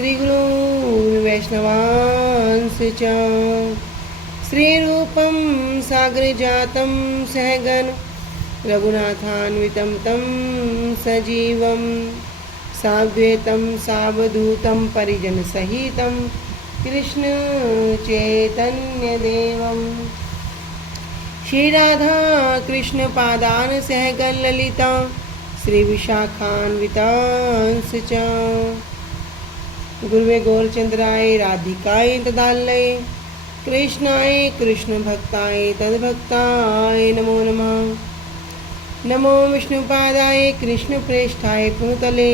श्रीगुरून् वैष्णवांश्च च श्रीरूपं सागरजातं सहगण रघुनाथान्वितं तं सजीवं साद्वैतं सावधूतं परिजनसहितं कृष्ण चैतन्यदेवं श्रीराधा कृष्ण पादान सहगण ललिता श्री विशाखान्वितांश्च च गुरुवे गौरचंद्राय राधिकाय तदालये कृष्णाय कृष्ण भक्ताय तद्भक्ताय नमो नमः। नमो विष्णुपादाय कृष्ण प्रेष्ठाय पुतले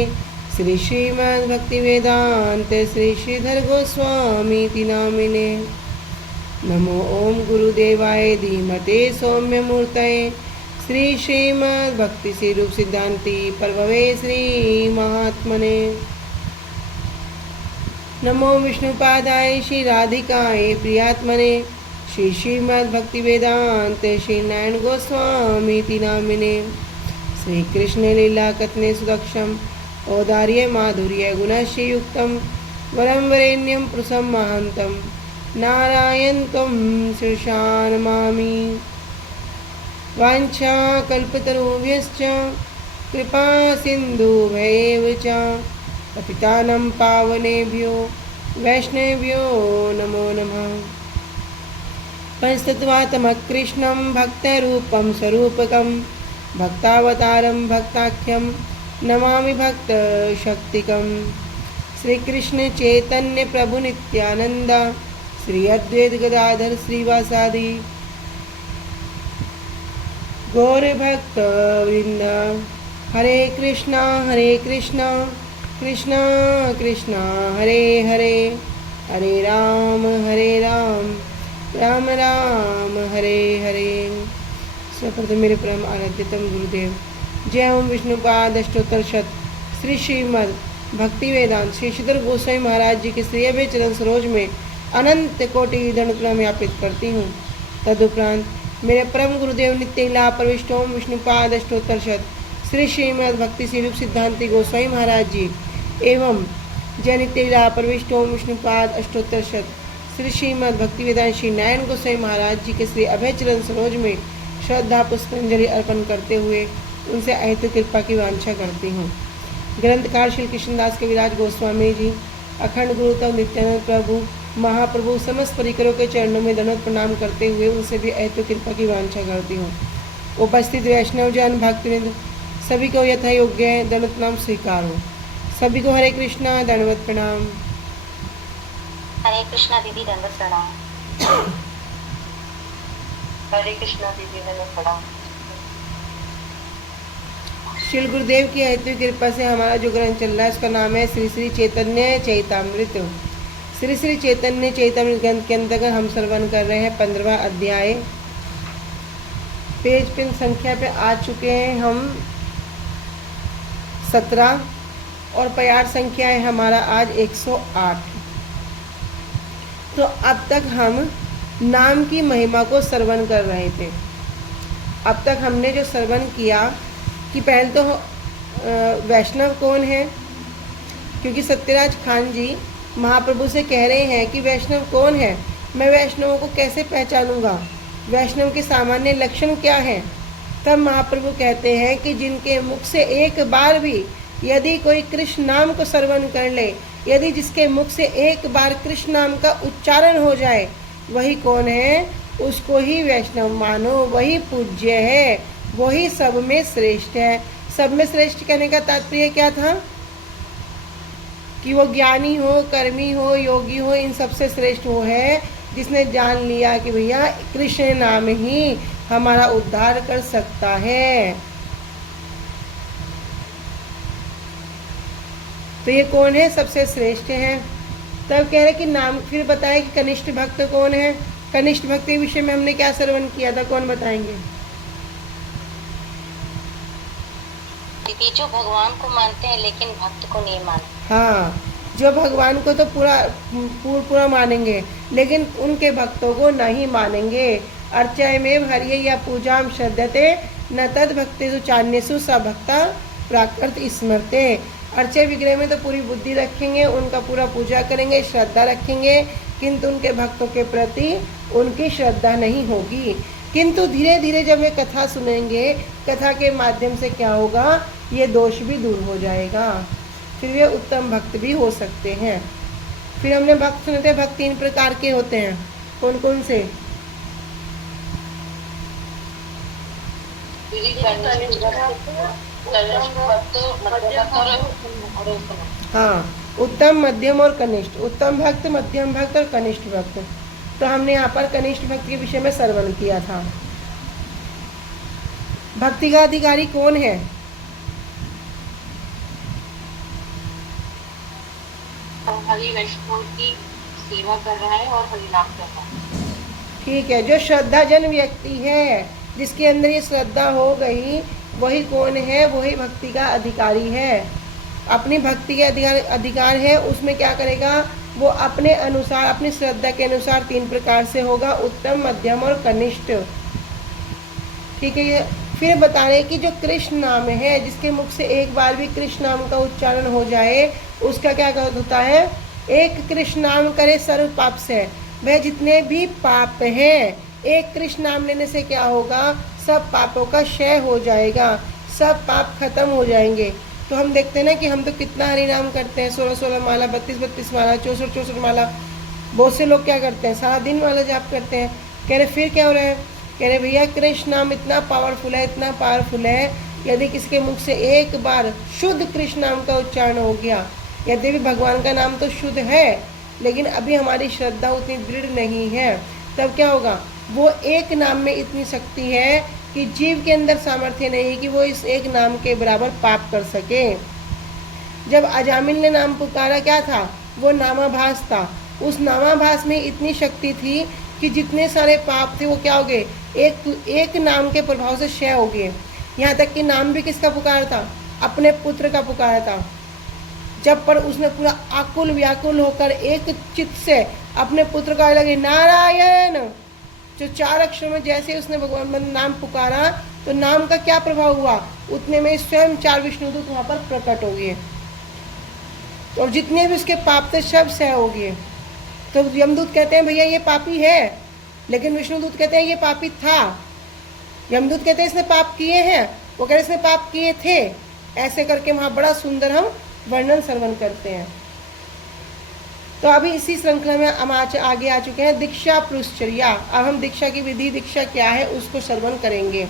श्री श्रीमद् भक्ति वेदांत श्री श्रीधर गोस्वामी नामिने। नमो ओम गुरुदेवाय धीमते सौम्य मूर्तये श्री श्रीमद् भक्ति स्वरूप सिद्धांति प्रभवे श्री महात्मने। नमो विष्णुपादाय श्री राधिकाय प्रियात्मने श्री श्रीमद् भक्ति वेदांत श्री नारायण गोस्वामी नामिने। श्री कृष्ण लीला कथने सुदक्षम औदार्य माधुर्य गुणश्रीयुक्तम वरम वरेण्यम पुरुषम महांतम नारायण त्वं शीर्षान् नमामि। वाञ्छा कल्पतरुभ्यश्च कृपा सिन्धुभ्यैव च पतितानं पावनेभ्यो वैष्णवेभ्यो नमो नमः। पंचतत्त्वात्मकृष्णं भक्तरूपं स्वरूपकं भक्तावतारं भक्ताख्यं नमामि भक्तशक्तिकं। श्री कृष्ण चैतन्य प्रभु नित्यानंद श्री अद्वैत गदाधर श्रीवासादि गौर भक्त वृंद। हरे कृष्णा कृष्णा कृष्णा हरे हरे हरे राम राम राम हरे हरे। सर्वप्रथम मेरे परम आराध्यतम गुरुदेव जय ओम विष्णुपाद अष्टोत्तर शत श्री श्रीमद् भक्ति वेदांत श्री श्रीधर गोस्वामी महाराज जी के श्री अभय चरण सरोज में अनंत कोटि दंड प्रणाम ज्ञापित करती हूँ। तदुपरांत मेरे परम गुरुदेव नित्य लीला प्रविष्ट ओम विष्णुपाद अष्टोत्तर शत श्री श्रीमद् भक्ति स्वरूप सिद्धांति गोस्वामी महाराज जी एवं जय नित्य लीला प्रविष्ट ओम विष्णुपाद अष्टोत्तर शत श्री श्रीमद् भक्ति वेदांत श्री नारायण गोस्वामी महाराज जी के श्री अभय चरण सरोज में श्रद्धा पुष्पांजलि अर्पण करते हुए उनसे अहेतुक कृपा की वांछा करती हूँ। ग्रंथकार श्री कृष्णदास कविराज गोस्वामी जी अखंड गुरुतम नित्यानंद प्रभु महाप्रभु समस्त परिकरों के चरणों में दंडवत प्रणाम करते हुए उनसे भी अहेतुक कृपा की वांछा करती हूँ। उपस्थित वैष्णव जन भक्तवृंद सभी को यथा योग्य दंडवत प्रणाम स्वीकार हो। सभी को हरे कृष्णा दंडवत प्रणाम। हरे कृष्णा दीदी दंडवत प्रणाम। हरे कृष्णा दीदी दंडवत प्रणाम। श्री गुरुदेव की अहेतुक कृपा से हमारा जो ग्रंथ चल रहा है उसका नाम है श्री श्री चैतन्य चैतामृत। श्री श्री चैतन्य चैतामृत ग्रंथ के अंतर्गत हम श्रवण कर रहे हैं 15वां अध्याय। पेज पिन संख्या पे आ चुके हैं हम 17 और प्यार संख्या है हमारा आज 108। तो अब तक हम नाम की महिमा को श्रवण कर रहे थे। अब तक हमने जो श्रवण किया कि पहले तो वैष्णव कौन है, क्योंकि सत्यराज खान जी महाप्रभु से कह रहे हैं कि वैष्णव कौन है, मैं वैष्णवों को कैसे पहचानूंगा, वैष्णव के सामान्य लक्षण क्या हैं। तब महाप्रभु कहते हैं कि जिनके मुख से एक बार भी यदि कोई कृष्ण नाम को श्रवण कर ले, यदि जिसके मुख से एक बार कृष्ण नाम का उच्चारण हो जाए, वही कौन है, उसको ही वैष्णव मानो, वही पूज्य है, वही सब में श्रेष्ठ है। सब में श्रेष्ठ कहने का तात्पर्य क्या था कि वो ज्ञानी हो, कर्मी हो, योगी हो, इन सबसे श्रेष्ठ वो है जिसने जान लिया कि भैया कृष्ण नाम ही हमारा उद्धार कर सकता है। तो ये कौन है, सबसे श्रेष्ठ है। तब कह रहे कि नाम, फिर बताए कि कनिष्ठ भक्त कौन है। कनिष्ठ भक्त के विषय में हमने क्या श्रवण किया था, कौन बताएंगे? दीदी जो भगवान को मानते हैं लेकिन भक्त को नहीं मानते। हाँ, जो भगवान को तो पूरा मानेंगे लेकिन उनके भक्तों को नहीं मानेंगे। अर्चय में हरिये या पूजाम श्रद्धते न तद भक्तेषु चान्येषु स भक्ता प्राकृत स्मरते। अर्चे विग्रह में तो पूरी बुद्धि रखेंगे, उनका पूरा पूजा करेंगे, श्रद्धा रखेंगे, किंतु उनके भक्तों के प्रति उनकी श्रद्धा नहीं होगी। किंतु धीरे धीरे जब ये कथा सुनेंगे, कथा के माध्यम से क्या होगा, ये दोष भी दूर हो जाएगा, फिर वे उत्तम भक्त भी हो सकते हैं। फिर हमने भक्त सुने थे, भक्त 3 प्रकार के होते हैं, कौन कौन से? हाँ, उत्तम, मध्यम और कनिष्ठ। उत्तम भक्त, मध्यम भक्त और कनिष्ठ भक्त। तो हमने यहाँ पर कनिष्ठ भक्त के विषय में श्रवण किया था। भक्ति का अधिकारी कौन है? हरि वैष्णव की सेवा कर रहा है और हरिनाम कर रहा है। ठीक है, जो श्रद्धाजन व्यक्ति है, जिसके अंदर ये श्रद्धा हो गई, वही कौन है? वही भक्ति का अधिकारी है। अपनी भक्ति के अधिकार है, उसमें क्या करेगा वो? अपने अनुसार, अपनी श्रद्धा के अनुसार 3 प्रकार से होगा, उत्तम, मध्यम और कनिष्ठ। ठीक है। फिर बता रहे कि जो कृष्ण नाम है, जिसके मुख से एक बार भी कृष्ण नाम का उच्चारण हो जाए, उसका क्या होता है? एक कृष्ण नाम करे सर्व पाप से। वह जितने भी पाप हैं, एक कृष्ण नाम लेने से क्या होगा? सब पापों का क्षय हो जाएगा, सब पाप खत्म हो जाएंगे। तो हम देखते हैं ना कि हम तो कितना हरि नाम करते हैं, 16-16 माला, 32-32 माला, 64-64 माला। बहुत से लोग क्या करते हैं, सारा दिन माला जाप करते हैं। कह रहे फिर क्या हो रहा है? कह रहे भैया कृष्ण नाम इतना पावरफुल है, इतना पावरफुल है, यदि किसी के मुख से एक बार शुद्ध कृष्ण नाम का उच्चारण हो गया, यदि भी भगवान का नाम तो शुद्ध है, लेकिन अभी हमारी श्रद्धा उतनी दृढ़ नहीं है, तब क्या होगा? वो एक नाम में इतनी शक्ति है कि जीव के अंदर सामर्थ्य नहीं कि वो इस एक नाम के बराबर पाप कर सके। जब अजामिल ने नाम पुकारा, क्या था? वो नामाभास था। उस नामाभास में इतनी शक्ति थी कि जितने सारे पाप थे वो क्या हो गए? एक नाम के प्रभाव से क्षय हो गए। यहाँ तक कि नाम भी किसका पुकारा था? अपने पुत्र का पुकारा था। जब पर उसने पूरा आकुल व्याकुल होकर एक चित्त से अपने पुत्र का लगे नारायण, जो 4 अक्षर में जैसे उसने भगवान नाम पुकारा, तो नाम का क्या प्रभाव हुआ? उतने में स्वयं 4 विष्णुदूत वहां पर प्रकट हो गए, और जितने भी उसके पाप थे सब क्षय हो गए। तो यमदूत कहते हैं भैया ये पापी है, लेकिन विष्णुदूत कहते हैं ये पापी था। यमदूत कहते हैं इसने पाप किए हैं, वो कहते हैं इसने पाप किए थे। ऐसे करके वहाँ बड़ा सुंदर हम वर्णन श्रवण करते हैं। तो अभी इसी श्रृंखला में हम आगे आ चुके हैं दीक्षा पृष्ठचर्या। अब हम दीक्षा की विधि, दीक्षा क्या है, उसको श्रवण करेंगे।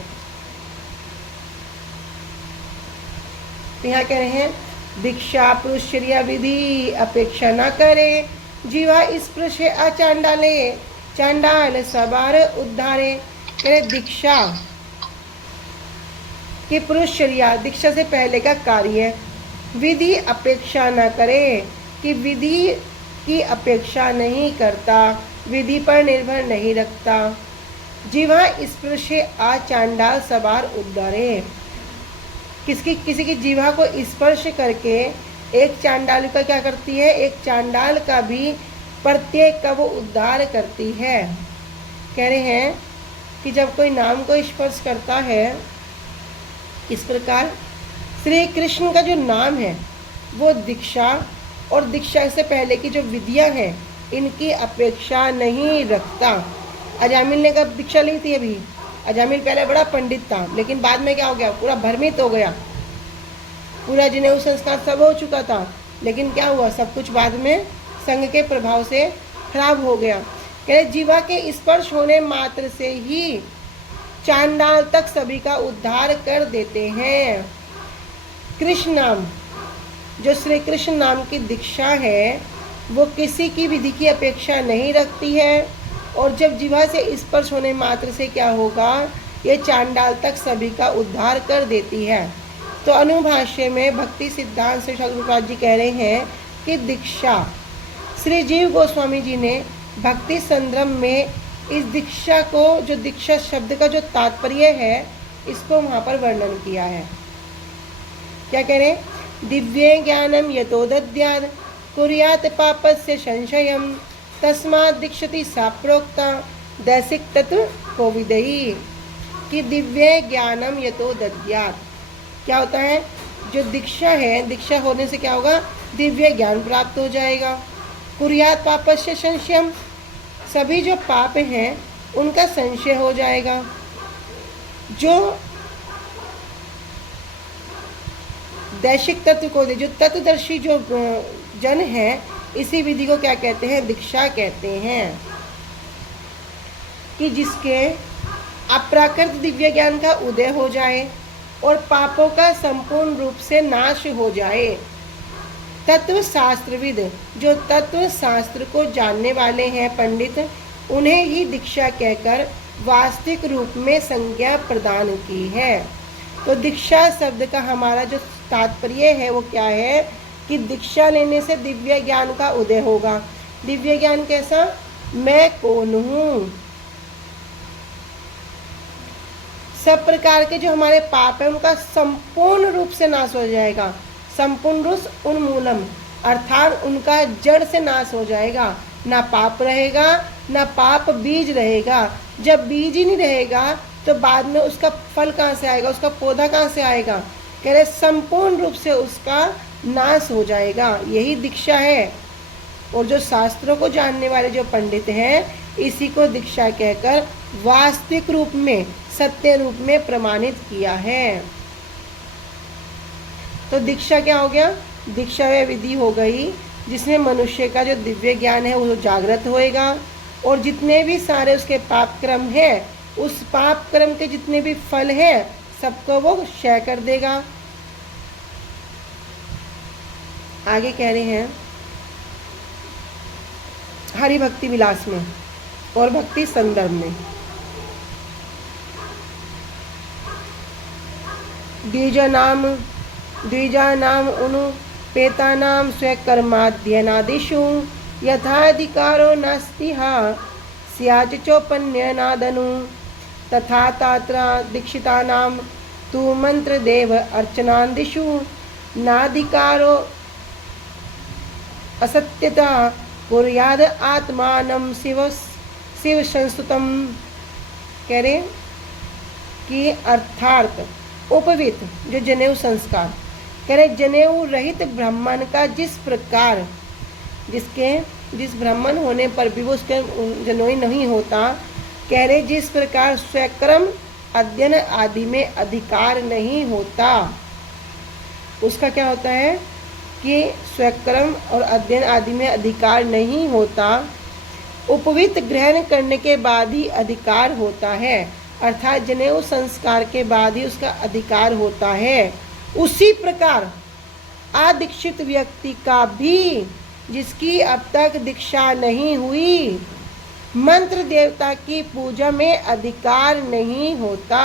तो यहाँ कह रहे हैं दीक्षा पृष्ठचर्या विधि अपेक्षा न करे, जीवा स्पृशे अचांडाले, चांडाल सबार उद्धारे। कह रहे दीक्षा की पृष्ठचर्या, दीक्षा से पहले का कार्य, विधि अपेक्षा न करे, कि विधि की अपेक्षा नहीं करता, विधि पर निर्भर नहीं रखता। जीवा स्पृशे आचांडाल सबार उद्धारे। किसी की जीवा को स्पर्श करके एक चांडाल का क्या करती है? एक चांडाल का भी प्रत्येक का वो उद्धार करती है। कह रहे हैं कि जब कोई नाम को स्पर्श करता है, इस प्रकार श्री कृष्ण का जो नाम है वो दीक्षा और दीक्षा से पहले की जो विधियां हैं इनकी अपेक्षा नहीं रखता। अजामिल ने कब दीक्षा ली थी? अभी अजामिल पहले बड़ा पंडित था, लेकिन बाद में क्या हो गया? पूरा भ्रमित हो गया, पूरा जनेऊ संस्कार सब हो चुका था, लेकिन क्या हुआ? सब कुछ बाद में संग के प्रभाव से खराब हो गया। कह जीवा के स्पर्श होने मात्र से ही चांडाल तक सभी का उद्धार कर देते हैं। कृष्ण नाम, जो श्री कृष्ण नाम की दीक्षा है, वो किसी की विधि की अपेक्षा नहीं रखती है, और जब जीवा से स्पर्श होने मात्र से क्या होगा? ये चांडाल तक सभी का उद्धार कर देती है। तो अनुभाष्य में भक्ति सिद्धांत श्री ठाकुर जी कह रहे हैं कि दीक्षा, श्री जीव गोस्वामी जी ने भक्ति संद्रम में इस दीक्षा को, जो दीक्षा शब्द का जो तात्पर्य है, इसको वहाँ पर वर्णन किया है। क्या कह रहे हैं? दिव्ये ज्ञानम यतो दद्यात् कुर्यात् पापस्य संशयम तस्मात् दीक्षति सा प्रोक्ता दैसिक तत्व कोविदयी। कि दिव्य ज्ञानम यतो दद्यात् क्या होता है? जो दीक्षा है, दीक्षा होने से क्या होगा? दिव्य ज्ञान प्राप्त हो जाएगा। कुर्यात पापस्य संशयम, सभी जो पाप हैं उनका संशय हो जाएगा। जो दैशिक तत्व को, जो तत्वदर्शी जो जन है, इसी विधि को क्या कहते हैं? दीक्षा कहते हैं। कि जिसके अप्राकृत दिव्य ज्ञान का उदय हो जाए और पापों का संपूर्ण रूप से नाश हो जाए। तत्व शास्त्रविद, जो तत्व शास्त्र को जानने वाले हैं पंडित, उन्हें ही दीक्षा कहकर वास्तविक रूप में संज्ञा प्रदान की है। तो दीक्षा शब्द का हमारा जो तात्पर्य है वो क्या है? कि दीक्षा लेने से दिव्य ज्ञान का उदय होगा। दिव्य ज्ञान कैसा? मैं कौन हूँ। सब प्रकार के जो हमारे पाप है उनका संपूर्ण रूप से नाश हो जाएगा। संपूर्ण रूप उन्मूलम, अर्थात उनका जड़ से नाश हो जाएगा। ना पाप रहेगा, ना पाप बीज रहेगा। जब बीज ही नहीं रहेगा तो बाद में उसका फल कहाँ से आएगा? उसका पौधा कहाँ से आएगा? कह रहे संपूर्ण रूप से उसका नाश हो जाएगा। यही दीक्षा है। और जो शास्त्रों को जानने वाले जो पंडित हैं, इसी को दीक्षा कहकर वास्तविक रूप में, सत्य रूप में प्रमाणित किया है। तो दीक्षा क्या हो गया? दीक्षा वह विधि हो गई जिसमें मनुष्य का जो दिव्य ज्ञान है वो जागृत होएगा और जितने भी सारे उसके पाप कर्म है, उस पाप कर्म के जितने भी फल है सबको वो क्षय कर देगा। आगे कह रहे हैं हरि भक्ति विलास में और भक्ति संदर्भ में। द्विजानाम अनुपेतानाम स्वकर्माध्ययनादिषु यथाधिकारो नास्ति स्याचोपन्यनादनु तथा तात्रा दीक्षितानां तु मंत्रदेव अर्चनादिषु नाधिकारो असत्यता कुर्याद आत्मानं शिव संस्तुतम। कह रहे कि अर्थात उपवित जो जनेऊ संस्कार, कह रहे जनेऊ रहित ब्राह्मण का जिस प्रकार, जिस ब्राह्मण होने पर भी वो उसके जनेऊ नहीं होता, कह रहे जिस प्रकार स्वकर्म अध्ययन आदि में अधिकार नहीं होता, उसका क्या होता है कि स्वकर्म और अध्ययन आदि में अधिकार नहीं होता, उपवित ग्रहण करने के बाद ही अधिकार होता है। अर्थात जनेऊ संस्कार के बाद ही उसका अधिकार होता है। उसी प्रकार अदीक्षित व्यक्ति का भी, जिसकी अब तक दीक्षा नहीं हुई, मंत्र देवता की पूजा में अधिकार नहीं होता।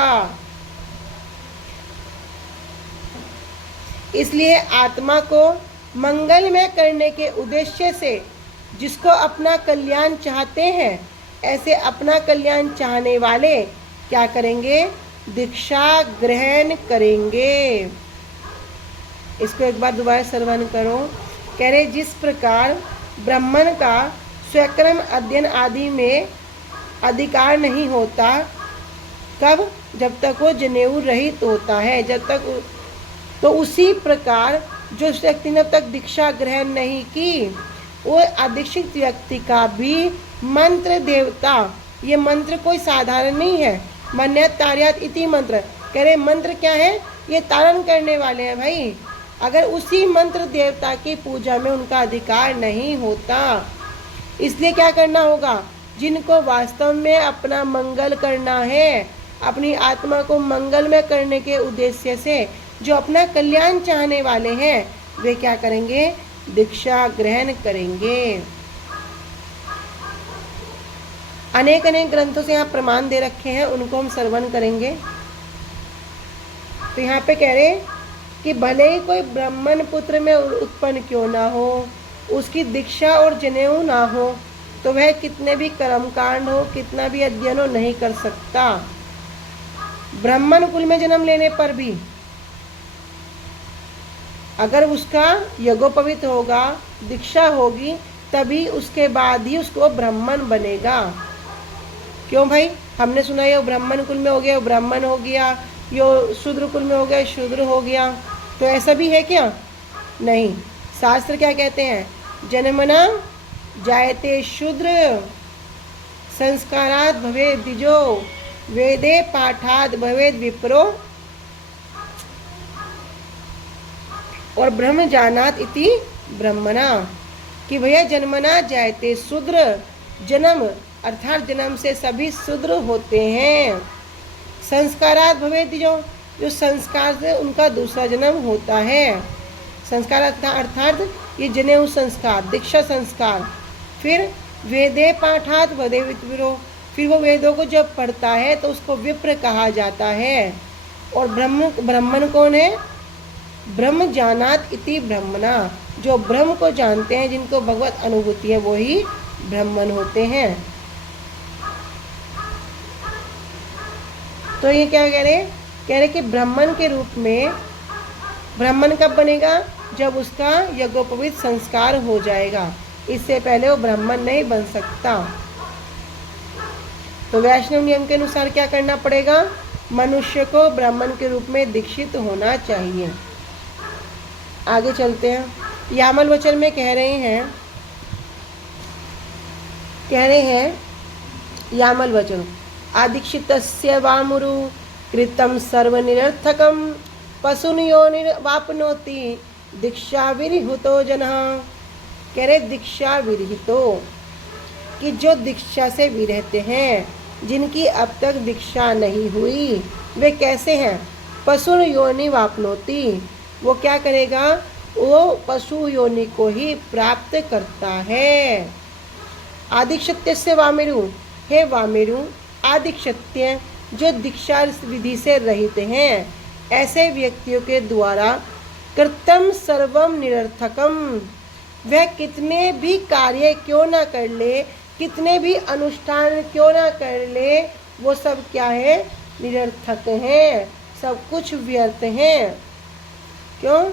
इसलिए आत्मा को मंगलमय करने के उद्देश्य से जिसको अपना कल्याण चाहते हैं, ऐसे अपना कल्याण चाहने वाले क्या करेंगे? दीक्षा ग्रहण करेंगे। इसको एक बार दोबारा श्रवण करो। कह रहे जिस प्रकार ब्राह्मण का स्वकर्म अध्ययन आदि में अधिकार नहीं होता, कब? जब तक वो जनेऊ रहित होता है, जब तक। तो उसी प्रकार जो व्यक्ति ने अब तक दीक्षा ग्रहण नहीं की, वो अदीक्षित व्यक्ति का भी मंत्र देवता, ये मंत्र कोई साधारण नहीं है, मन्यत तार्यात इति मंत्र। कह रहे मंत्र क्या है? ये तारण करने वाले हैं भाई। अगर उसी मंत्र देवता की पूजा में उनका अधिकार नहीं होता, इसलिए क्या करना होगा? जिनको वास्तव में अपना मंगल करना है, अपनी आत्मा को मंगलमय करने के उद्देश्य से जो अपना कल्याण चाहने वाले हैं, वे क्या करेंगे? दीक्षा ग्रहण करेंगे। अनेक ग्रंथों से यहाँ प्रमाण दे रखे हैं, उनको हम श्रवण करेंगे। तो यहाँ पे कह रहे कि भले ही कोई ब्राह्मण पुत्र में उत्पन्न क्यों ना हो, उसकी दीक्षा और जनेऊ ना हो, तो वह कितने भी कर्मकांड हो, कितना भी अध्ययन हो, नहीं कर सकता। ब्राह्मण कुल में जन्म लेने पर भी अगर उसका यज्ञोपवीत होगा, दीक्षा होगी, तभी उसके बाद ही उसको ब्राह्मण बनेगा। क्यों भाई? हमने सुना ये ब्राह्मण कुल में हो गया, ब्राह्मण हो गया, यो शूद्र कुल में हो गया, शूद्र हो गया। तो ऐसा भी है क्या? नहीं। शास्त्र क्या कहते हैं? जन्मना जायते शूद्र, संस्कारात् भवेत् द्विजो, वेदे पाठात् भवेत् विप्रो, और ब्रह्म जानात इति ब्रह्मणा, कि भैया जन्मना जायते शूद्र, जन्म अर्थात जन्म से सभी शूद्र होते हैं। संस्कारात् भवेत् द्विजो, जो संस्कार से उनका दूसरा जन्म होता है। संस्कार अर्थात ये जनेऊ संस्कार, दीक्षा संस्कार। फिर वेदे पाठात् भवेत् विप्रो, फिर वो वेदों को जब पढ़ता है तो उसको विप्र कहा जाता है। और ब्राह्मण कौन है? ब्रह्म जानात इति ब्रह्मणा, जो ब्रह्म को जानते हैं, जिनको भगवत अनुभूति है, वो ही ब्राह्मण होते हैं। तो ये क्या कह रहे कि ब्राह्मण के रूप में ब्राह्मण कब बनेगा? जब उसका यज्ञोपवीत संस्कार हो जाएगा। इससे पहले वो ब्राह्मण नहीं बन सकता। तो वैष्णव नियम के अनुसार क्या करना पड़ेगा? मनुष्य को ब्राह्मण के रूप में दीक्षित होना चाहिए। आगे चलते हैं। यामल वचन में कह रहे हैं यामल वचन, आदीक्षितस्य वामुरु कृतं सर्वनिरर्थकं पशुन योनिर्वाप्नोति दीक्षा विरहितो जनः। कह रहे दीक्षा विरहितो, कि जो दीक्षा से विरहते हैं, जिनकी अब तक दीक्षा नहीं हुई, वे कैसे हैं? पशु योनि वाप्नोति, वो क्या करेगा? वो पशु योनि को ही प्राप्त करता है। आदिक्षत्य से वामेरु, हे वामेरु, आदिक्षत्य जो दीक्षा विधि से रहित हैं, ऐसे व्यक्तियों के द्वारा कृतम सर्वम निरर्थकम, वह कितने भी कार्य क्यों ना कर ले, कितने भी अनुष्ठान क्यों ना कर ले, वो सब क्या है? निरर्थक हैं, सब कुछ व्यर्थ हैं। क्यों?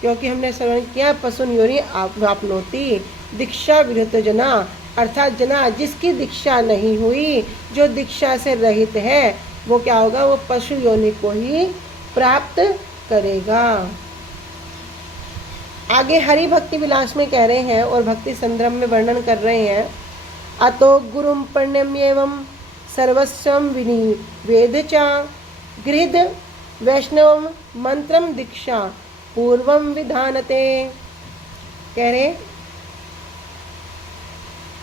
क्योंकि हमने श्रवण किया पशुन योनि वाप्नोति, दीक्षा विरहित जना, अर्थात जना जिसकी दीक्षा नहीं हुई, जो दीक्षा से रहित है, वो क्या होगा? वो पशु योनि को ही प्राप्त करेगा। आगे हरि भक्ति विलास में कह रहे हैं और भक्ति संदर्भ में वर्णन कर रहे हैं, अतो गुरुम पर्ण्यम्येवं सर्वस्वं विनिवेद्य च गृहीत वैष्णवं मंत्रम दीक्षा पूर्वम विधानते। कह रहे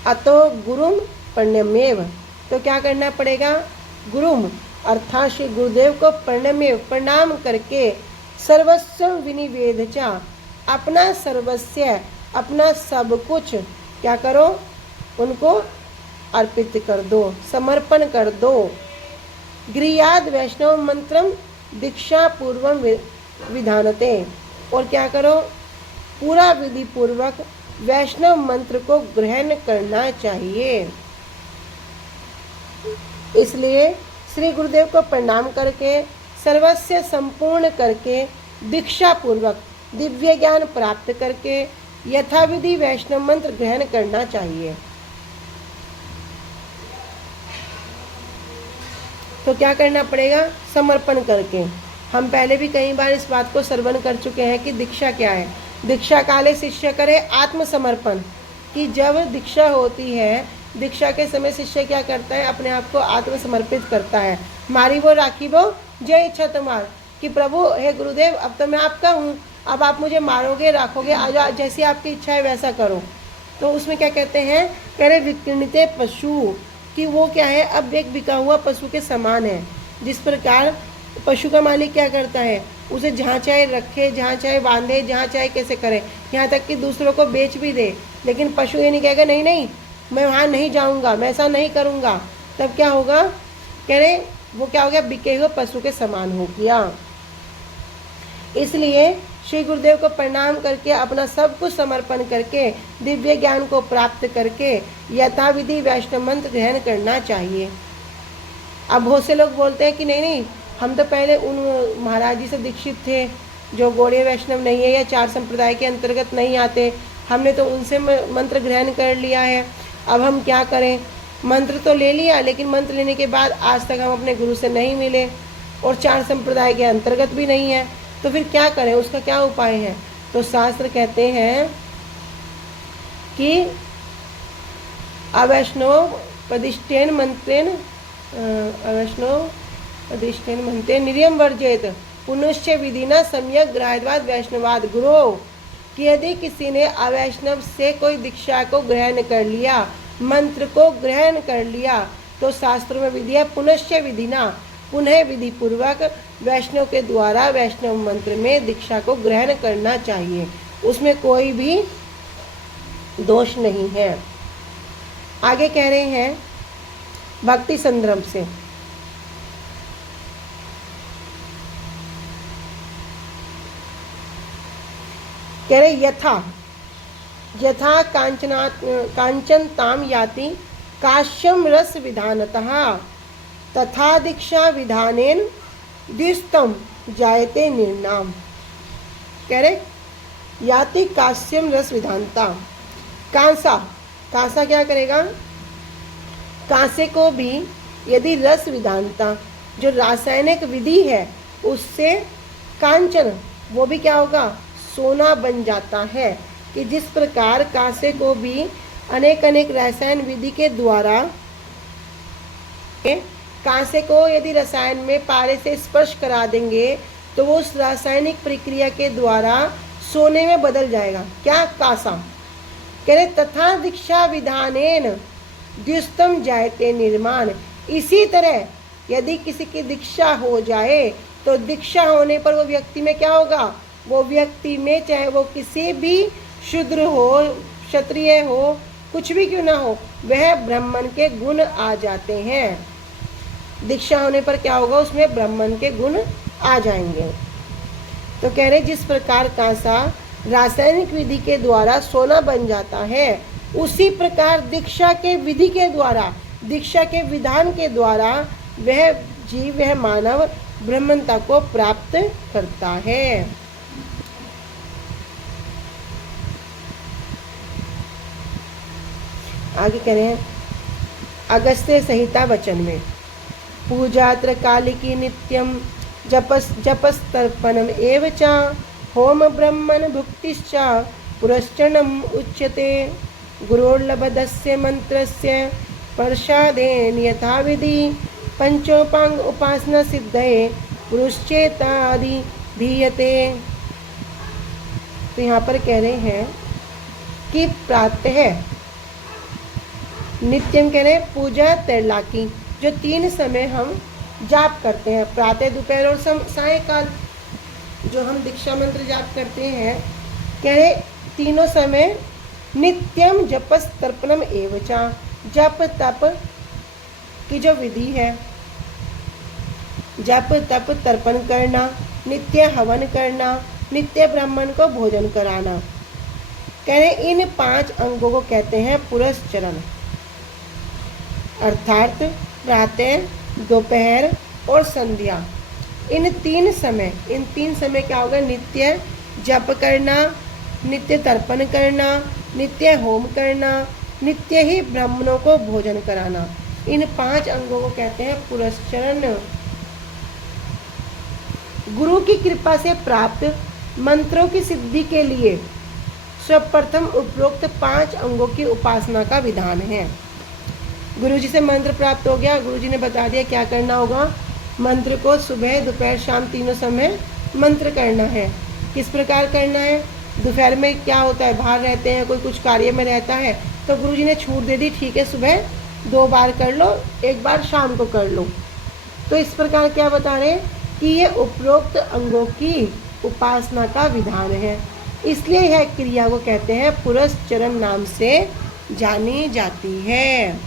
अतो गुरुम पर्ण्यमेव, तो क्या करना पड़ेगा? गुरुम अर्थात श्री गुरुदेव को पर्ण्यमेव प्रणाम करके, सर्वस्व विनिवेद चा, अपना सर्वस्व, अपना सब कुछ क्या करो? उनको अर्पित कर दो, समर्पण कर दो। गृह्याद वैष्णव मंत्रम दीक्षा पूर्वम विधानते, और क्या करो? पूरा विधि पूर्वक वैष्णव मंत्र को ग्रहण करना चाहिए। इसलिए श्री गुरुदेव को प्रणाम करके, सर्वस्व संपूर्ण करके, दीक्षा पूर्वक दिव्य ज्ञान प्राप्त करके यथाविधि वैष्णव मंत्र ग्रहण करना चाहिए। तो क्या करना पड़ेगा? समर्पण करके। हम पहले भी कई बार इस बात को श्रवण कर चुके हैं कि दीक्षा क्या है। दीक्षा काले शिष्य करे आत्मसमर्पण, कि जब दीक्षा होती है, दीक्षा के समय शिष्य क्या करता है? अपने आप को आत्मसमर्पित करता है। मारी वो राखी वो जय इच्छा तुम्हार, कि प्रभु हे गुरुदेव, अब तो मैं आपका हूँ, अब आप मुझे मारोगे राखोगे, जैसी आपकी इच्छा है वैसा करो। तो उसमें क्या कहते हैं? कह रहे विकीर्णिते पशु, कि वो क्या है? अब एक बिका हुआ पशु के समान है। जिस प्रकार पशु का मालिक क्या करता है? उसे जहाँ चाहे रखे, जहाँ चाहे बांधे, जहाँ चाहे कैसे करे, यहाँ तक कि दूसरों को बेच भी दे। लेकिन पशु ये नहीं कहेगा नहीं नहीं मैं वहाँ नहीं जाऊँगा, मैं ऐसा नहीं करूँगा। तब क्या होगा? कह रहे वो क्या हो गया? बिके हुए पशु के समान हो गया। इसलिए श्री गुरुदेव को प्रणाम करके, अपना सब कुछ समर्पण करके, दिव्य ज्ञान को प्राप्त करके यथाविधि वैष्णव मंत्र ग्रहण करना चाहिए। अब बहुत से लोग बोलते हैं कि नहीं नहीं, हम तो पहले उन महाराज जी से दीक्षित थे जो गौड़ीय वैष्णव नहीं है या चार संप्रदाय के अंतर्गत नहीं आते, हमने तो उनसे मंत्र ग्रहण कर लिया है, अब हम क्या करें? मंत्र तो ले लिया, लेकिन मंत्र लेने के बाद आज तक हम अपने गुरु से नहीं मिले और चार संप्रदाय के अंतर्गत भी नहीं है, तो फिर क्या करें, उसका क्या उपाय है? तो शास्त्र कहते हैं कि अवैष्णव पदिष्टेन मंत्रेण अवैष्णव पदिष्टेन मंत्रेण निर्यम वर्जेत पुनश्च विधिना सम्यक ग्राह्यवाद वैष्णवाद गुरु, कि यदि किसी ने अवैष्णव से कोई दीक्षा को ग्रहण कर लिया, मंत्र को ग्रहण कर लिया, तो शास्त्रों में विधि है पुनश्च विधिना, पुनः विधि पूर्वक वैष्णव के द्वारा वैष्णव मंत्र में दीक्षा को ग्रहण करना चाहिए, उसमें कोई भी दोष नहीं है। आगे कह रहे हैं भक्ति संदर्भ से, कह रहे यथा कांचन ताम याति काश्यम रस विधानतः तथा दीक्षा विधानेन द्विस्तम जायते निर्नाम। कह रहे याति काश्यम रस विधानता, कांसा क्या करेगा? कांसे को भी यदि रस विधानता जो रासायनिक विधि है उससे कांचन, वो भी क्या होगा? सोना बन जाता है। कि जिस प्रकार कांसे को भी अनेक रसायन विधि के द्वारा, कांसे को यदि रसायन में पारे से स्पर्श करा देंगे तो वो उस रासायनिक प्रक्रिया के द्वारा सोने में बदल जाएगा। क्या? कांसा। कह रहे तथा दीक्षा विधानेन द्युस्तम जायते निर्माण। इसी तरह यदि किसी की दीक्षा हो जाए तो दीक्षा होने पर वो व्यक्ति में क्या होगा? वो व्यक्ति में, चाहे वो किसी भी शूद्र हो, क्षत्रिय हो, कुछ भी क्यों ना हो, वह ब्राह्मण के गुण आ जाते हैं। दीक्षा होने पर क्या होगा? उसमें ब्राह्मण के गुण आ जाएंगे। तो कह रहे जिस प्रकार कांसा रासायनिक विधि के द्वारा सोना बन जाता है, उसी प्रकार दीक्षा के विधि के द्वारा, दीक्षा के विधान के द्वारा वह जीव, वह मानव ब्रह्मणता को प्राप्त करता है। आगे कह रहे हैं अगस्त्य संहिता वचन में, पूजात्र कालिकी नित्यम जपस तर्पणम एव च होम ब्रह्मण भुक्तिश्च पुरश्चरणम उच्यते गुरोर्लब्धस्य मंत्रस्य प्रसादेन यथाविधि पंचोपांग उपासना सिद्धये पुरुषचेतादि धीयते। तो यहाँ पर कह रहे हैं कि प्रातः नित्यम, कह रहे पूजा तैलाकी, जो 3 समय हम जाप करते हैं, प्रातः दोपहर और सायंकाल, जो हम दीक्षा मंत्र जाप करते हैं, कह रहे तीनों समय नित्यम जपस तर्पणम एवचा, जप तप की जो विधि है, जप तप तर्पण करना, नित्य हवन करना, नित्य ब्राह्मण को भोजन कराना, कह रहे इन 5 अंगों को कहते हैं पुरस्चरण। अर्थात प्रातः, दोपहर और संध्या, इन 3 समय क्या होगा? नित्य जप करना, नित्य तर्पण करना, नित्य होम करना, नित्य ही ब्राह्मणों को भोजन कराना, इन 5 अंगों को कहते हैं पुरस्चरण। गुरु की कृपा से प्राप्त मंत्रों की सिद्धि के लिए सर्वप्रथम उपरोक्त 5 अंगों की उपासना का विधान है। गुरु जी से मंत्र प्राप्त हो गया, गुरु जी ने बता दिया क्या करना होगा। मंत्र को सुबह दोपहर शाम तीनों समय मंत्र करना है। किस प्रकार करना है? दोपहर में क्या होता है, बाहर रहते हैं, कोई कुछ कार्य में रहता है, तो गुरु जी ने छूट दे दी, ठीक है सुबह 2 बार कर लो, 1 बार शाम को कर लो। तो इस प्रकार क्या बता रहे हैं कि ये उपरोक्त अंगों की उपासना का विधान है, इसलिए यह क्रिया को कहते हैं पुरस्चरण नाम से जानी जाती है।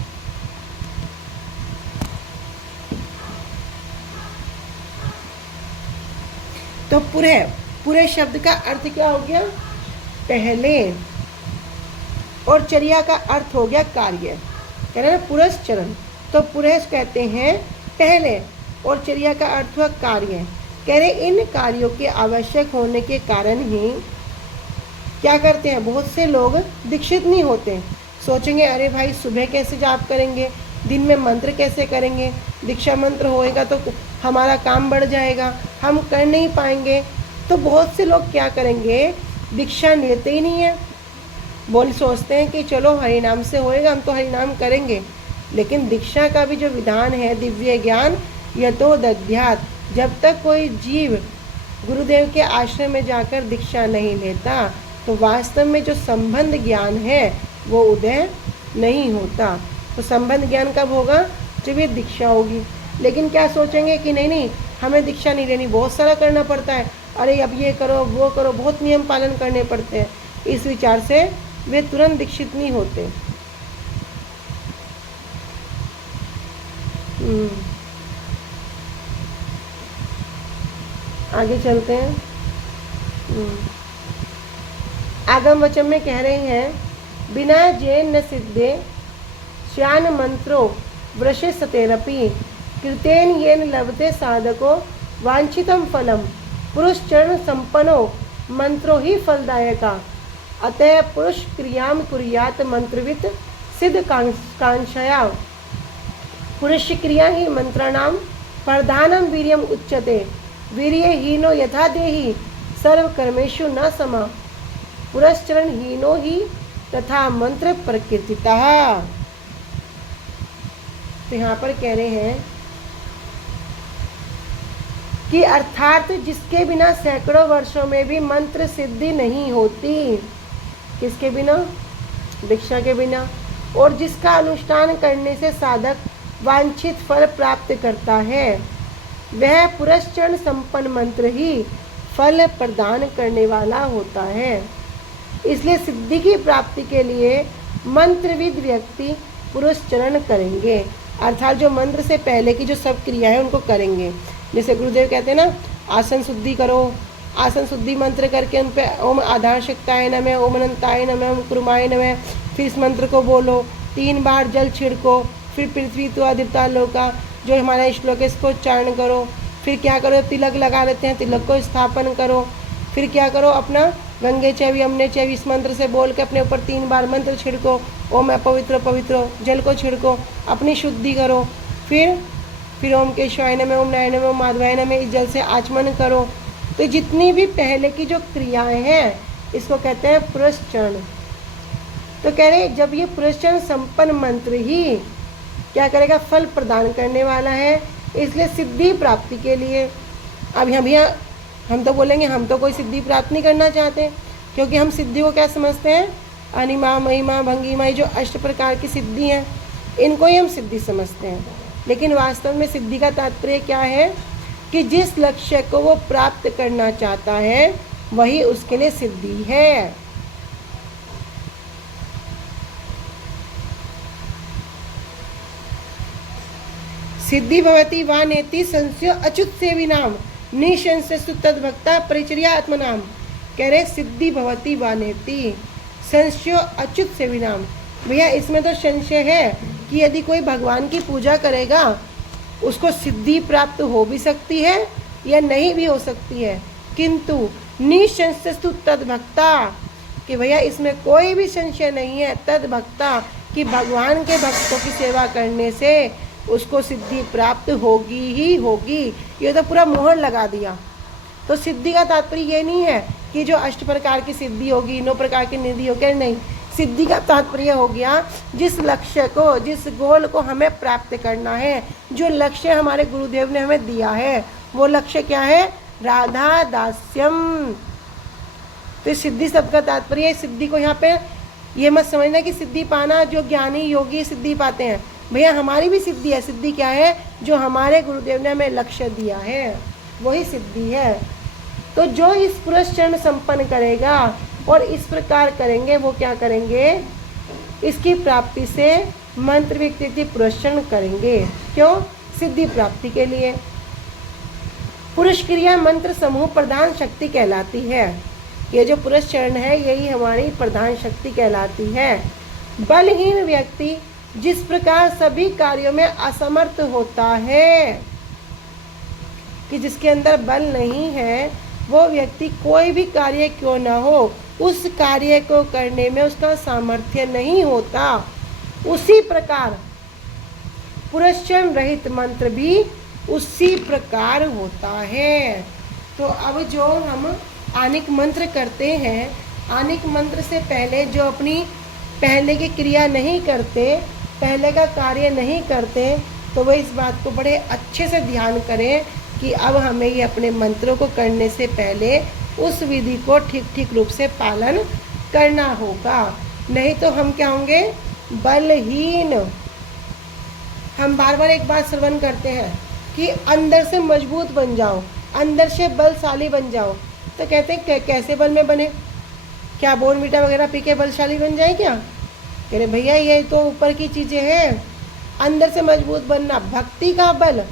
तो पूरे शब्द का अर्थ क्या हो गया? पहले, और चर्या का अर्थ हो गया कार्य। कह रहे हैं पुरस्चरण, तो पुरस कहते हैं पहले और चर्या का अर्थ हुआ कार्य। कह रहे इन कार्यों के आवश्यक होने के कारण ही क्या करते हैं, बहुत से लोग दीक्षित नहीं होते। सोचेंगे अरे भाई सुबह कैसे जाप करेंगे, दिन में मंत्र कैसे करेंगे, दीक्षा मंत्र होएगा तो हमारा काम बढ़ जाएगा, हम कर नहीं पाएंगे, तो बहुत से लोग क्या करेंगे, दीक्षा लेते ही नहीं है, सोचते हैं कि चलो हरि नाम से होएगा, हम तो हरि नाम करेंगे। लेकिन दीक्षा का भी जो विधान है, दिव्य ज्ञान यतो दध्यात्, जब तक कोई जीव गुरुदेव के आश्रम में जाकर दीक्षा नहीं लेता तो वास्तव में जो संबंध ज्ञान है वो उदय नहीं होता। तो संबंध ज्ञान कब होगा, जब ये दीक्षा होगी। लेकिन क्या सोचेंगे कि नहीं नहीं हमें दीक्षा नहीं लेनी, बहुत सारा करना पड़ता है, अरे अब ये करो वो करो, बहुत नियम पालन करने पड़ते हैं। इस विचार से वे तुरंत दीक्षित नहीं होते। आगे चलते हैं। आगम वचन में कह रहे हैं, बिना जैन न सिद्धे श्यान मंत्रो वृषे सतेरपि कृतेन येन लभते साधको वांछितम फलम पुरुष चरण संपन्नो मंत्रो ही फलदायका अतः पुरुष क्रियाम कुर्यात मंत्रवित सिद्ध कांक्षया। पुरुष क्रिया ही मंत्राणाम प्रधानम वीर्यम उच्यते वीर्ये हीनो यथा देहि सर्व कर्मेषु न समा पुरश्चरण हीनो ही तथा मंत्र प्रकृतितः। तो यहाँ पर कह रहे हैं कि अर्थात जिसके बिना सैकड़ों वर्षों में भी मंत्र सिद्धि नहीं होती, किसके बिना, दीक्षा के बिना, और जिसका अनुष्ठान करने से साधक वांछित फल प्राप्त करता है, वह पुरश्चरण संपन्न मंत्र ही फल प्रदान करने वाला होता है। इसलिए सिद्धि की प्राप्ति के लिए मंत्रविद व्यक्ति पुरश्चरण करेंगे, अर्थात जो मंत्र से पहले की जो सब क्रिया है उनको करेंगे। जैसे गुरुदेव कहते हैं ना, आसन शुद्धि करो, आसन शुद्धि मंत्र करके उन पे ओम आधार शक्ताय नमः, ओम अनंताय नमः, ओम कुरुमाय नमः, फिर इस मंत्र को बोलो, 3 बार जल छिड़को, फिर पृथ्वी तो आदित्य लोका जो हमारा श्लोक है इसको उच्चारण करो, फिर क्या करो, तिलक लगा लेते हैं, तिलक को स्थापन करो, फिर क्या करो, अपना गंगे चैवी अमने चैवी इस मंत्र से बोल के अपने ऊपर 3 बार मंत्र छिड़को, ओम अपवित्र पवित्र जल को छिड़को, अपनी शुद्धि करो, फिर ओम केशवाय नमः, ओम नारायण नमः, ओम माधवाय नमः इस जल से आचमन करो। तो जितनी भी पहले की जो क्रियाएं हैं इसको कहते हैं पुरश्चरण। तो कह रहे जब ये पुरश्चरण संपन्न मंत्र ही क्या करेगा, फल प्रदान करने वाला है, इसलिए सिद्धि प्राप्ति के लिए। अब हम तो बोलेंगे हम तो कोई सिद्धि प्राप्त नहीं करना चाहते, क्योंकि हम सिद्धि को क्या समझते हैं, अनिमा महिमा भंगिमा जो 8 प्रकार की सिद्धि हैं इनको ही हम सिद्धि समझते हैं। लेकिन वास्तव में सिद्धि का तात्पर्य क्या है कि जिस लक्ष्य को वो प्राप्त करना चाहता है वही उसके लिए सिद्धि है। सिद्धि भवति वा नेति संशयो अच्युत सेविनाम निशंसस्तु तद्भक्ता परिचर्या आत्मनाम। कह रहे सिद्धि भवति वा नेति संशयो अच्युत सेविनाम। भैया इसमें तो संशय है कि यदि कोई भगवान की पूजा करेगा उसको सिद्धि प्राप्त हो भी सकती है या नहीं भी हो सकती है, किंतु निशंसस्तु तद्भक्ता, कि भैया इसमें कोई भी संशय नहीं है, तद्भक्ता कि भगवान के भक्तों की सेवा करने से उसको सिद्धि प्राप्त होगी ही होगी। ये तो पूरा मोहर लगा दिया। तो सिद्धि का तात्पर्य ये नहीं है कि जो 8 प्रकार की सिद्धि होगी, 9 प्रकार की निधि होगी, नहीं। सिद्धि का तात्पर्य हो गया जिस लक्ष्य को, जिस गोल को हमें प्राप्त करना है, जो लक्ष्य हमारे गुरुदेव ने हमें दिया है, वो लक्ष्य क्या है, राधा दास्यम। तो सिद्धि शब्द का तात्पर्य, सिद्धि को यहाँ पे ये मत समझना कि सिद्धि पाना जो ज्ञानी योगी सिद्धि पाते हैं। भैया हमारी भी सिद्धि है। सिद्धि क्या है, जो हमारे गुरुदेव ने हमें लक्ष्य दिया है वही सिद्धि है। तो जो इस पुरश्चरण संपन्न करेगा और इस प्रकार करेंगे, वो क्या करेंगे, इसकी प्राप्ति से मंत्र विकृति पुरश्चरण करेंगे। क्यों, सिद्धि प्राप्ति के लिए। पुरुष क्रिया मंत्र समूह प्रधान शक्ति कहलाती है। ये जो पुरश्चरण है यही हमारी प्रधान शक्ति कहलाती है। बलहीन व्यक्ति जिस प्रकार सभी कार्यों में असमर्थ होता है, कि जिसके अंदर बल नहीं है वो व्यक्ति कोई भी कार्य क्यों ना हो उस कार्य को करने में उसका सामर्थ्य नहीं होता, उसी प्रकार पुरश्चरण रहित मंत्र भी उसी प्रकार होता है। तो अब जो हम आनिक मंत्र करते हैं, आनिक मंत्र से पहले जो अपनी पहले की क्रिया नहीं करते, पहले का कार्य नहीं करते, तो वह इस बात को बड़े अच्छे से ध्यान करें कि अब हमें ये अपने मंत्रों को करने से पहले उस विधि को ठीक ठीक रूप से पालन करना होगा। नहीं तो हम क्या होंगे? बलहीन। हम बार बार एक बात श्रवण करते हैं कि अंदर से मजबूत बन जाओ, अंदर से बलशाली बन जाओ। तो कहते हैं कैसे बल में बने? क्या बोर्नवीटा वगैरह पी के बलशाली बन जाए क्या? कह रहे भैया ये तो ऊपर की चीज़ें हैं, अंदर से मजबूत बनना भक्ति का बल।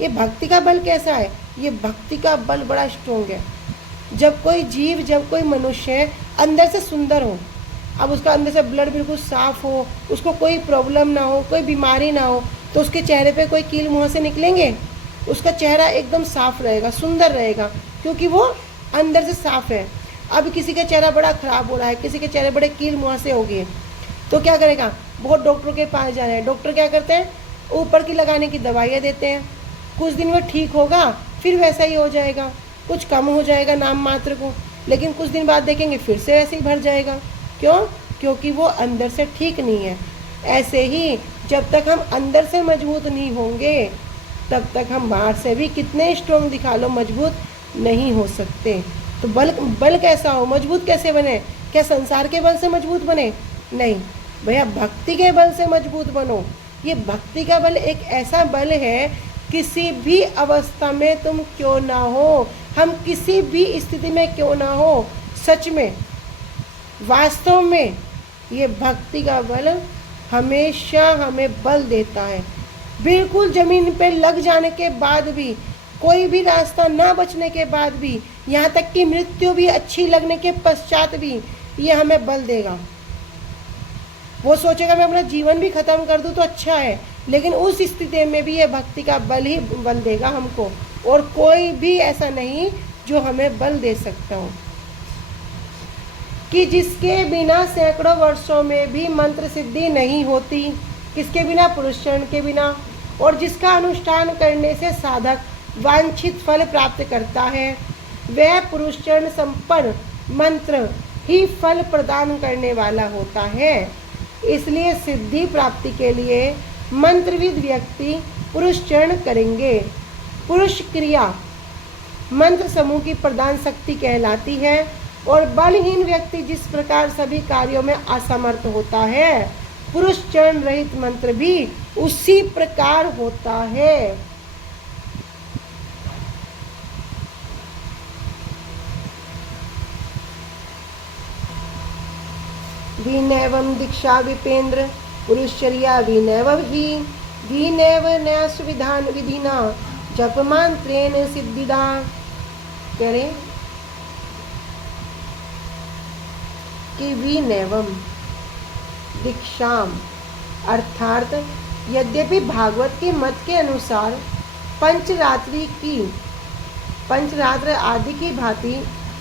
ये भक्ति का बल कैसा है? ये भक्ति का बल बड़ा स्ट्रोंग है। जब कोई जीव, जब कोई मनुष्य अंदर से सुंदर हो, अब उसका अंदर से ब्लड बिल्कुल साफ हो, उसको कोई प्रॉब्लम ना हो, कोई बीमारी ना हो, तो उसके चेहरे पे कोई कील मुँह से निकलेंगे? उसका चेहरा एकदम साफ रहेगा, सुंदर रहेगा, क्योंकि वो अंदर से साफ है। अब किसी का चेहरा बड़ा ख़राब हो रहा है, किसी के चेहरे बड़े कील मुँह से हो गए, तो क्या करेगा? बहुत डॉक्टर के पास जा रहे हैं, डॉक्टर क्या करते हैं? ऊपर की लगाने की दवाइयाँ देते हैं। कुछ दिन में ठीक होगा, फिर वैसा ही हो जाएगा, कुछ कम हो जाएगा नाम मात्र को, लेकिन कुछ दिन बाद देखेंगे फिर से ऐसे ही भर जाएगा। क्यों? क्योंकि वो अंदर से ठीक नहीं है। ऐसे ही जब तक हम अंदर से मजबूत नहीं होंगे, तब तक हम बाहर से भी कितने स्ट्रॉन्ग दिखा लो, मजबूत नहीं हो सकते। तो बल कैसा हो? मजबूत कैसे बने? क्या संसार के बल से मजबूत बने? नहीं भैया, भक्ति के बल से मजबूत बनो। ये भक्ति का बल एक ऐसा बल है, किसी भी अवस्था में तुम क्यों ना हो, हम किसी भी स्थिति में क्यों ना हो, सच में वास्तव में ये भक्ति का बल हमेशा हमें बल देता है। बिल्कुल ज़मीन पे लग जाने के बाद भी, कोई भी रास्ता ना बचने के बाद भी, यहाँ तक कि मृत्यु भी अच्छी लगने के पश्चात भी ये हमें बल देगा। वो सोचेगा मैं अपना जीवन भी खत्म कर दूँ तो अच्छा है, लेकिन उस स्थिति में भी ये भक्ति का बल ही बल देगा हमको, और कोई भी ऐसा नहीं जो हमें बल दे सकता हो। कि जिसके बिना सैकड़ों वर्षों में भी मंत्र सिद्धि नहीं होती, किसके बिना? पुरुष चरण के बिना। और जिसका अनुष्ठान करने से साधक वांछित फल प्राप्त करता है, वह पुरुष चरण संपन्न मंत्र ही फल प्रदान करने वाला होता है। इसलिए सिद्धि प्राप्ति के लिए मंत्रविद व्यक्ति पुरुष चरण करेंगे। पुरुष क्रिया मंत्र समूह की प्रधान शक्ति कहलाती है, और बलहीन व्यक्ति जिस प्रकार सभी कार्यों में असमर्थ होता है, पुरुष चरण रहित मंत्र भी उसी प्रकार होता है। विनैवं दीक्षा विपेन्द्र पुरुषचर्या विनैव ही विनैव न्यास विधान विधिना जप मंत्रेण सिद्धिदा। करें कि विनैवम दीक्षाम, अर्थात यद्यपि भागवत के मत के अनुसार पंचरात्र आदि की भांति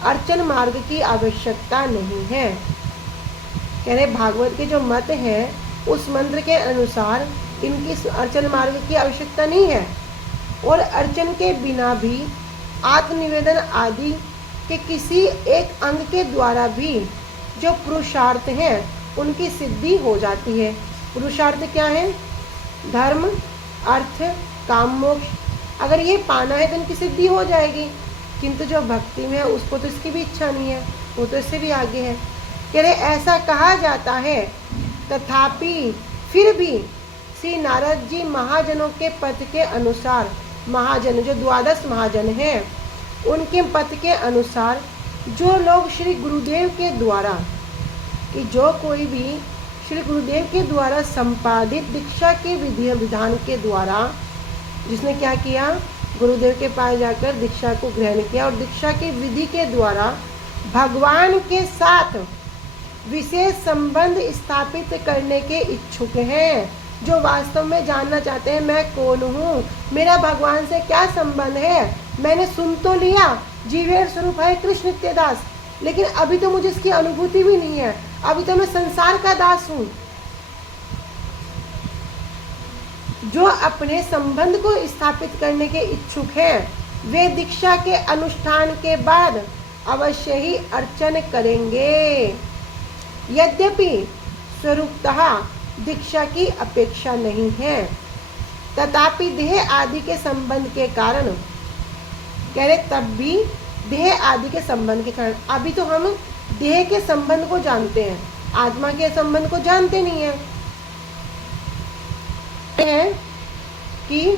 अर्चन मार्ग की आवश्यकता नहीं है। कह रहे भागवत के जो मत है उस मंत्र के अनुसार इनकी अर्चन मार्ग की आवश्यकता नहीं है, और अर्चन के बिना भी आत्मनिवेदन आदि के किसी एक अंग के द्वारा भी जो पुरुषार्थ हैं उनकी सिद्धि हो जाती है। पुरुषार्थ क्या है? धर्म, अर्थ, काम, मोक्ष। अगर ये पाना है तो इनकी सिद्धि हो जाएगी, किंतु जो भक्ति में है उसको तो इसकी भी इच्छा नहीं है, वो तो इससे भी आगे है। कह रहे ऐसा कहा जाता है, तथापि फिर भी श्री नारद जी महाजनों के पथ के अनुसार, महाजन जो 12 महाजन हैं, उनके पथ के अनुसार जो लोग श्री गुरुदेव के द्वारा, कि जो कोई भी श्री गुरुदेव के द्वारा संपादित दीक्षा के विधि विधान के द्वारा, जिसने क्या किया? गुरुदेव के पास जाकर दीक्षा को ग्रहण किया, और दीक्षा के विधि के द्वारा भगवान के साथ विशेष संबंध स्थापित करने के इच्छुक हैं, जो वास्तव में जानना चाहते हैं मैं कौन हूँ, मेरा भगवान से क्या संबंध है। मैंने सुन तो लिया जीवेर स्वरूप है कृष्ण नित्य दास, लेकिन अभी तो मुझे इसकी अनुभूति भी नहीं है, अभी तो मैं संसार का दास हूँ। जो अपने संबंध को स्थापित करने के इच्छुक हैं वे दीक्षा के अनुष्ठान के बाद अवश्य ही अर्चन करेंगे। यद्यपि स्वरूपतः दीक्षा की अपेक्षा नहीं है, तथापि देह आदि के संबंध के कारण, कह रहे तब भी देह आदि के संबंध के कारण, अभी तो हम देह के संबंध को जानते हैं, आत्मा के संबंध को जानते नहीं है कि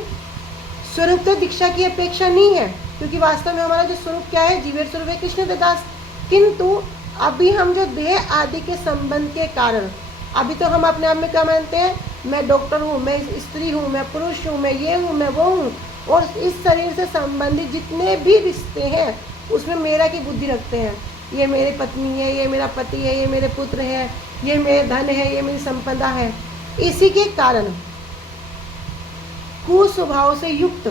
स्वरूप तो दीक्षा की अपेक्षा नहीं है, क्योंकि वास्तव में हमारा जो स्वरूप क्या है, जीवेर स्वरूप है कृष्ण दास। किंतु अभी हम जो देह आदि के संबंध के कारण, अभी तो हम अपने आप में क्या मानते हैं, मैं डॉक्टर हूँ, मैं स्त्री हूँ, मैं पुरुष हूँ, मैं ये हूँ, मैं वो हूँ, और इस शरीर से संबंधित जितने भी रिश्ते हैं उसमें मेरा की बुद्धि रखते हैं। ये मेरी पत्नी है, ये मेरा पति है, ये मेरे पुत्र है, ये मेरे धन है, ये मेरी संपदा है। इसी के कारण कुस्वभाव से युक्त,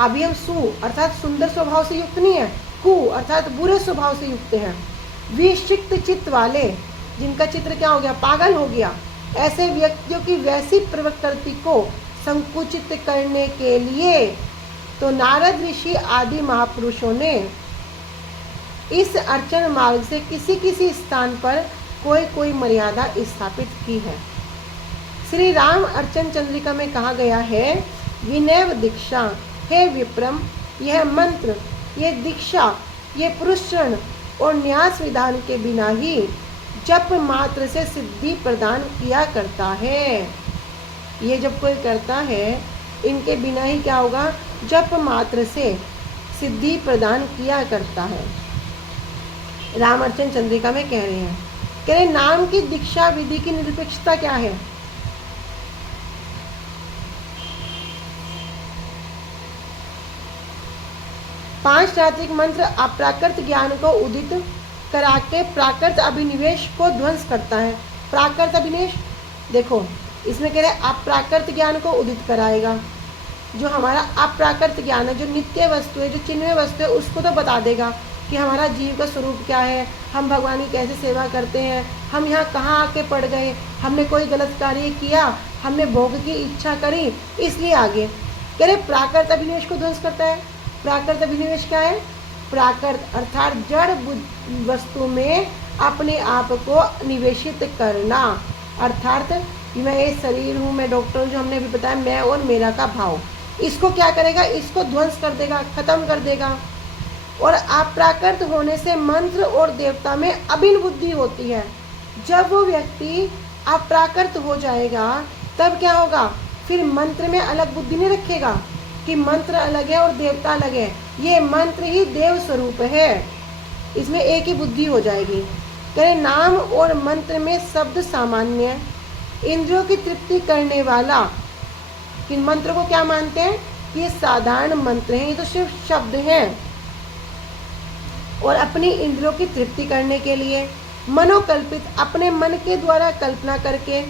अभी हम सु अर्थात सुंदर स्वभाव से युक्त नहीं है, कु अर्थात बुरे स्वभाव से युक्त हैं। विक्षिप्त चित्त वाले, जिनका चित्र क्या हो गया, पागल हो गया, ऐसे व्यक्तियों की वैसी प्रवृत्ति को संकुचित करने के लिए तो नारद ऋषि आदि महापुरुषों ने इस अर्चन मार्ग से किसी किसी स्थान पर कोई कोई मर्यादा स्थापित की है। श्री राम अर्चन चंद्रिका में कहा गया है, विनय दीक्षा, हे विप्रम, यह मंत्र, ये दीक्षा, ये पुरुषरण और न्यास विधान के बिना ही जप मात्र से सिद्धि प्रदान किया करता है। ये जब कोई करता है, इनके बिना ही क्या होगा, जप मात्र से सिद्धि प्रदान किया करता है। राम अर्चन चंद्रिका में कह रहे हैं, कह रहे नाम की दीक्षा विधि की निरपेक्षता क्या है। पांच रात्रिक मंत्र अप्राकृत ज्ञान को उदित करा के प्राकृत अभिनिवेश को ध्वंस करता है। प्राकृत अभिनिवेश देखो, इसमें कह रहे अप्राकृत ज्ञान को उदित कराएगा। जो हमारा अप्राकृत ज्ञान है, जो नित्य वस्तु है, जो चिन्मय वस्तु है, उसको तो बता देगा कि हमारा जीव का स्वरूप क्या है, हम भगवान की कैसे सेवा करते हैं, हम यहाँ कहाँ आके पड़ गए, हमने कोई गलत कार्य किया, हमने भोग की इच्छा करी, इसलिए आगे कह रहे प्राकृत अभिनिवेश को ध्वंस करता है। प्राकृत अभिनिवेश क्या है, प्राकृत अर्थात जड़ वस्तु में अपने आप को निवेशित करना, अर्थात मैं ये शरीर हूँ, मैं डॉक्टर हूँ, जो हमने अभी बताया, मैं और मेरा का भाव, इसको क्या करेगा, इसको ध्वंस कर देगा, खत्म कर देगा। और अप्राकृत होने से मंत्र और देवता में अभिन्न बुद्धि होती है। जब वो व्यक्ति अप्राकृत हो जाएगा तब क्या होगा, फिर मंत्र में अलग बुद्धि नहीं रखेगा कि मंत्र अलग है और देवता अलग है, ये मंत्र ही देव स्वरूप है, इसमें एक ही बुद्धि हो जाएगी। कहे नाम और मंत्र में शब्द सामान्य, इंद्रियों की तृप्ति करने वाला, कि मंत्र को क्या मानते हैं कि ये साधारण मंत्र हैं, ये तो सिर्फ शब्द हैं, और अपनी इंद्रियों की तृप्ति करने के लिए मनोकल्पित, अपने मन के द्वारा कल्पना करके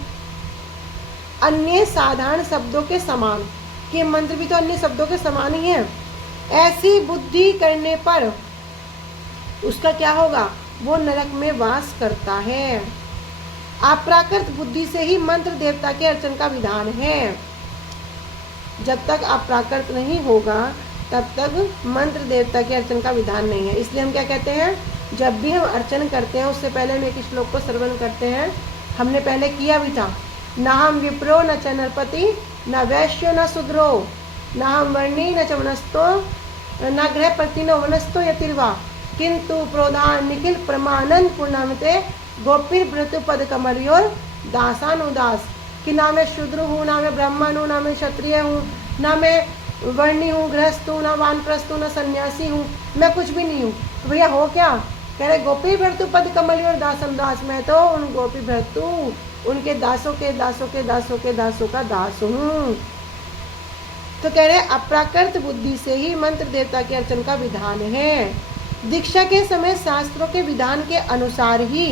अन्य साधारण शब्दों के समान, कि मंत्र भी तो अन्य शब्दों के समान ही हैं, ऐसी बुद्धि करने पर उसका क्या होगा, वो नरक में वास करता है। अप्राकृत बुद्धि से ही मंत्र देवता के अर्चन का विधान है। जब तक अप्राकृत नहीं होगा तब तक मंत्र देवता के अर्चन का विधान नहीं है। इसलिए हम क्या कहते हैं, जब भी हम अर्चन करते हैं उससे पहले हम एक श्लोक को श्रवण करते हैं, हमने पहले किया भी था, न हम विप्रो न च नरपति न वैश्यो न शूद्रो न हम वर्णी न च वनस्तो न ग्रह प्रति न वनस्तो यतिर्वा किंतु प्रोधान निखिल प्रमानंद पूर्णामते गोपीर व्रतु पद कमरियोर दासानुदास, कि ना मैं शूद्र हूँ, ना मैं ब्राह्मण हूँ, ना मैं क्षत्रिय हूँ, ना मैं वर्णी हूँ, गृहस्थ हूँ, ना वानप्रस्थ हूँ, ना सन्यासी हूँ, मैं कुछ भी नहीं हूँ। तो भैया हो क्या, कह रहे गोपी भ्रतु पद कमलियोर दासम दास, मैं तो उन गोपी भ्रतु, उनके दासों के दासों के दासों के दासों का दास हूँ। तो कह रहे अप्राकृत बुद्धि से ही मंत्र देवता के अर्चन का विधान है। दीक्षा के समय शास्त्रों के विधान के अनुसार ही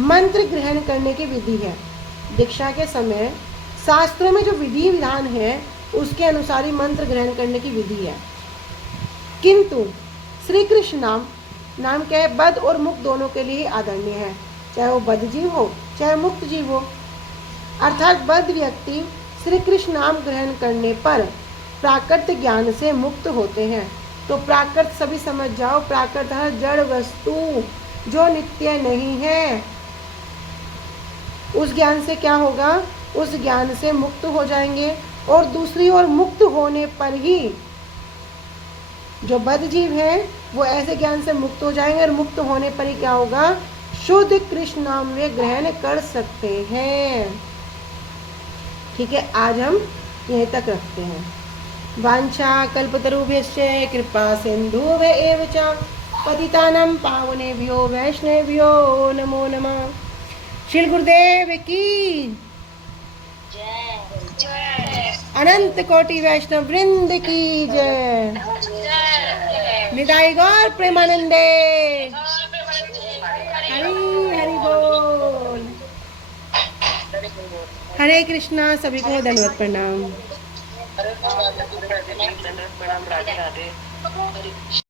मंत्र ग्रहण करने की विधि है। दीक्षा के समय शास्त्रों में जो विधि विधान है उसके अनुसार ही मंत्र ग्रहण करने की विधि है। किंतु श्री कृष्ण नाम क्या है, बद्ध और मुक्त दोनों के लिए आदरणीय है, चाहे वो बद्ध जीव हो चाहे मुक्त जीव हो। अर्थात बद्ध व्यक्ति श्री कृष्ण नाम ग्रहण करने पर प्राकृत ज्ञान से मुक्त होते हैं। तो प्राकृत सभी समझ जाओ, प्राकृत है जड़ वस्तु जो नित्य नहीं है। उस ज्ञान से क्या होगा, उस ज्ञान से मुक्त हो जाएंगे। और दूसरी ओर मुक्त होने पर ही जो बद्धजीव है वो ऐसे ज्ञान से मुक्त हो जाएंगे, और मुक्त होने पर ही क्या होगा, शुद्ध कृष्ण नाम वे ग्रहण कर सकते हैं। ठीक है, आज हम यहीं तक रखते हैं। वांछा कल्पतरुभ्यश्च कृपा सिन्धुभ्य च पतितानां पावनेभ्यो वैष्णवेभ्यो नमो नमः। श्री गुरुदेव की जय। अनंत कोटि वैष्णव वृंद की जय। निताई गौर प्रेमानंदे। हरि हरि बोल। हरे कृष्णा। सभी को धन्यवाद प्रणाम। धन्यवाद प्रणाम। राधे राधे।